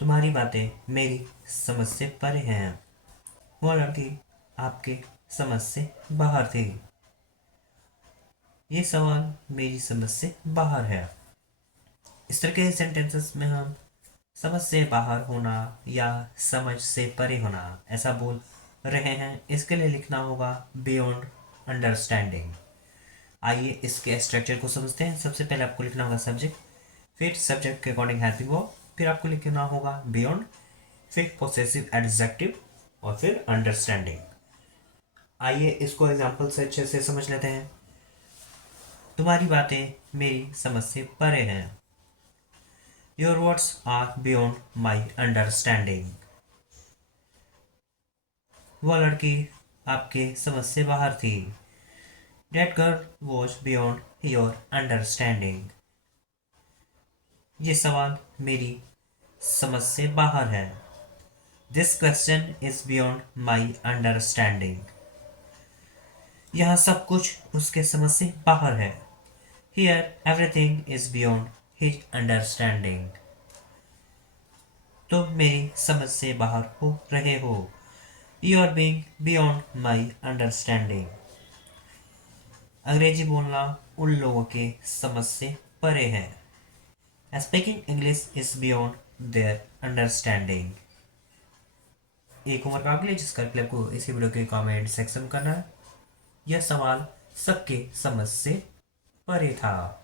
तुम्हारी बातें मेरी समझ से परे हैं। वो लड़की आपके समझ से बाहर थी। ये सवाल मेरी समझ से बाहर है। इस तरह के सेंटेंसेस में हम समझ से बाहर होना या समझ से परे होना ऐसा बोल रहे हैं। इसके लिए लिखना होगा बियॉन्ड अंडरस्टैंडिंग। आइए इसके स्ट्रक्चर को समझते हैं। सबसे पहले आपको लिखना होगा सब्जेक्ट, फिर सब्जेक्ट के अकॉर्डिंग हेल्पिंग वर्ब, फिर आपको लिखना होगा बियॉन्ड, फिर पोसेसिव एडजेक्टिव और फिर अंडरस्टैंडिंग। आइए इसको एग्जाम्पल से अच्छे से समझ लेते हैं। तुम्हारी बातें मेरी समझ से परे हैं। Your words are beyond my understanding. वह लड़की आपके समझ से बाहर थी। That girl was beyond your understanding. ये सवाल मेरी समझ से बाहर है। This question is beyond my understanding. यहाँ सब कुछ उसके समझ से बाहर है। Here everything is beyond his understanding. तुम मेरी समझ से बाहर हो रहे हो। You are being beyond my understanding. अंग्रेजी बोलना उन लोगों के समझ से परे है। Speaking English is beyond their understanding. एक होमवर्क आपके लिए जिसका रिप्लाई आपको इसी वीडियो के कमेंट सेक्शन में करना है। यह सवाल सबके समझ से परे था।